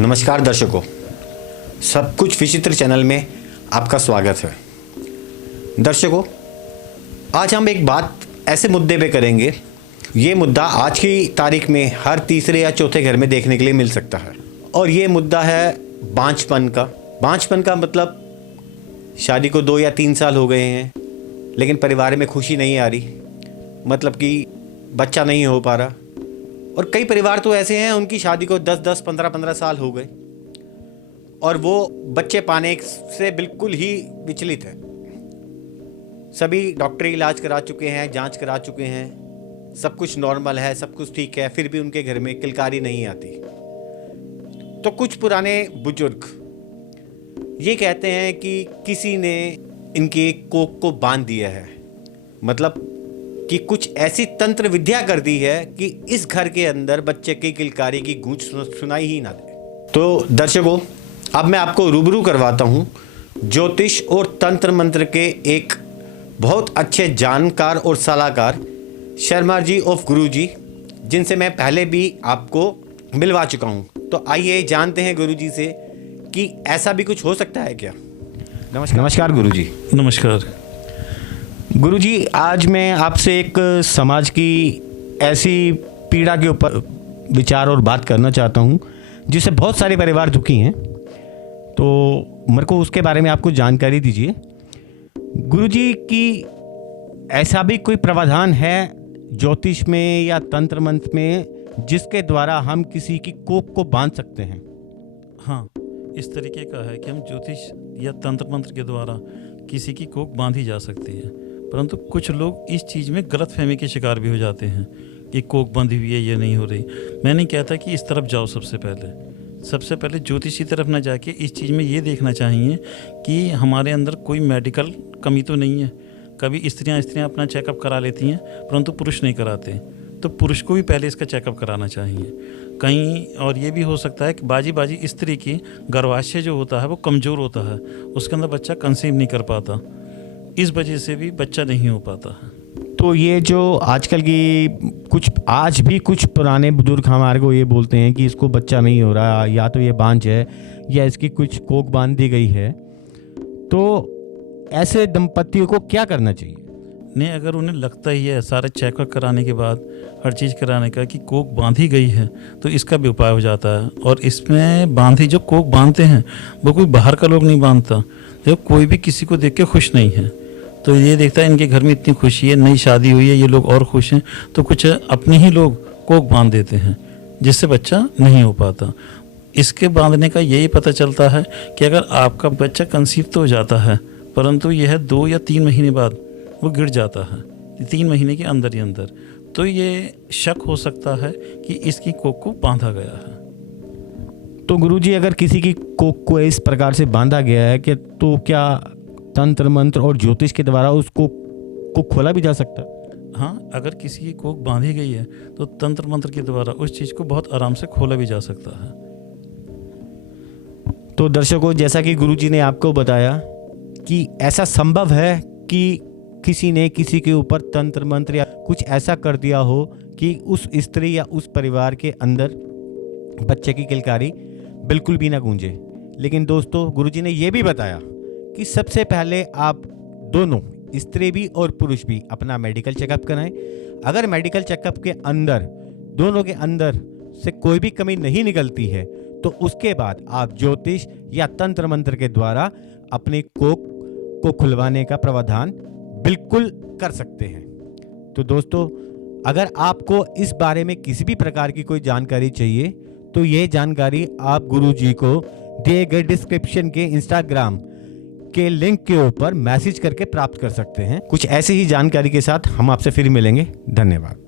नमस्कार दर्शकों, सब कुछ विचित्र चैनल में आपका स्वागत है। दर्शकों, आज हम एक बात ऐसे मुद्दे पे करेंगे। ये मुद्दा आज की तारीख में हर तीसरे या चौथे घर में देखने के लिए मिल सकता है और ये मुद्दा है बांझपन का। बांझपन का मतलब शादी को 2 या 3 साल हो गए हैं लेकिन परिवार में खुशी नहीं आ रही, मतलब कि बच्चा नहीं हो पा रहा। और कई परिवार तो ऐसे हैं उनकी शादी को 10-10, 15-15 साल हो गए और वो बच्चे पाने से बिल्कुल ही विचलित है। सभी डॉक्टरी इलाज करा चुके हैं, जांच करा चुके हैं, सब कुछ नॉर्मल है, सब कुछ ठीक है, फिर भी उनके घर में किलकारी नहीं आती। तो कुछ पुराने बुजुर्ग ये कहते हैं कि किसी ने इनके कोख को बांध दिया है, मतलब कि कुछ ऐसी तंत्र विद्या कर दी है कि इस घर के अंदर बच्चे की किलकारी की गूंज सुनाई ही ना दे। तो दर्शकों, अब मैं आपको रूबरू करवाता हूँ ज्योतिष और तंत्र मंत्र के एक बहुत अच्छे जानकार और सलाहकार शर्मा जी ऑफ गुरु जी, जिनसे मैं पहले भी आपको मिलवा चुका हूँ। तो आइए जानते हैं गुरु जी से कि ऐसा भी कुछ हो सकता है क्या। नमस्कार गुरु जी। नमस्कार गुरुजी, आज मैं आपसे एक समाज की ऐसी पीड़ा के ऊपर विचार और बात करना चाहता हूँ जिससे बहुत सारे परिवार दुखी हैं। तो मेरे को उसके बारे में आपको जानकारी दीजिए गुरुजी कि ऐसा भी कोई प्रावधान है ज्योतिष में या तंत्र मंत्र में जिसके द्वारा हम किसी की कोख को बांध सकते हैं। हाँ, इस तरीके का है कि हम ज्योतिष या तंत्र मंत्र के द्वारा किसी की कोख बांधी जा सकती है, परंतु कुछ लोग इस चीज़ में गलतफहमी के शिकार भी हो जाते हैं कि कोख बंधी हुई है, ये नहीं हो रही। मैं नहीं कहता कि इस तरफ जाओ। सबसे पहले ज्योतिष की तरफ ना जाके इस चीज़ में ये देखना चाहिए कि हमारे अंदर कोई मेडिकल कमी तो नहीं है। कभी स्त्रियां अपना चेकअप करा लेती हैं परंतु पुरुष नहीं कराते, तो पुरुष को भी पहले इसका चेकअप कराना चाहिए कहीं। और ये भी हो सकता है कि बाजी स्त्री की गर्भाशय जो होता है वो कमज़ोर होता है, उसके अंदर बच्चा कंसीव नहीं कर पाता, इस वजह से भी बच्चा नहीं हो पाता है। तो ये जो आजकल की आज भी कुछ पुराने बुजुर्ग हमारे को ये बोलते हैं कि इसको बच्चा नहीं हो रहा, या तो ये बांझ है या इसकी कुछ कोख बांध दी गई है, तो ऐसे दंपतियों को क्या करना चाहिए? नहीं, अगर उन्हें लगता ही है सारे चेकअप कराने के बाद, हर चीज़ कराने का कि कोख बांधी गई है, तो इसका भी उपाय हो जाता है। और इसमें जो कोख बांधते हैं वो कोई बाहर का लोग नहीं बांधता। देखो, कोई भी किसी को देख के खुश नहीं है, तो ये देखता है इनके घर में इतनी खुशी है, नई शादी हुई है, ये लोग और खुश हैं, तो कुछ अपने ही लोग कोख बांध देते हैं जिससे बच्चा नहीं हो पाता। इसके बांधने का यही पता चलता है कि अगर आपका बच्चा कंसीव तो हो जाता है परंतु यह 2 या 3 महीने बाद वो गिर जाता है, 3 महीने के अंदर ही अंदर, तो ये शक हो सकता है कि इसकी कोख को बांधा गया है। तो गुरुजी, अगर किसी की कोख को इस प्रकार से बांधा गया है कि तो क्या तंत्र मंत्र और ज्योतिष के द्वारा उसको को खोला भी जा सकता है? हाँ, अगर किसी की कोख बांधी गई है तो तंत्र मंत्र के द्वारा उस चीज़ को बहुत आराम से खोला भी जा सकता है। तो दर्शकों, जैसा कि गुरुजी ने आपको बताया कि ऐसा संभव है कि किसी ने किसी के ऊपर तंत्र मंत्र या कुछ ऐसा कर दिया हो कि उस स्त्री या उस परिवार के अंदर बच्चे की किलकारी बिल्कुल भी ना गूंजे। लेकिन दोस्तों, गुरुजी ने यह भी बताया कि सबसे पहले आप दोनों, स्त्री भी और पुरुष भी, अपना मेडिकल चेकअप कराएं। अगर मेडिकल चेकअप के अंदर दोनों के अंदर से कोई भी कमी नहीं निकलती है तो उसके बाद आप ज्योतिष या तंत्र मंत्र के द्वारा अपनी कोख को खुलवाने का प्रावधान बिल्कुल कर सकते हैं। तो दोस्तों, अगर आपको इस बारे में किसी भी प्रकार की कोई जानकारी चाहिए तो ये जानकारी आप गुरुजी को दिए गए डिस्क्रिप्शन के इंस्टाग्राम के लिंक के ऊपर मैसेज करके प्राप्त कर सकते हैं। कुछ ऐसी ही जानकारी के साथ हम आपसे फिर मिलेंगे। धन्यवाद।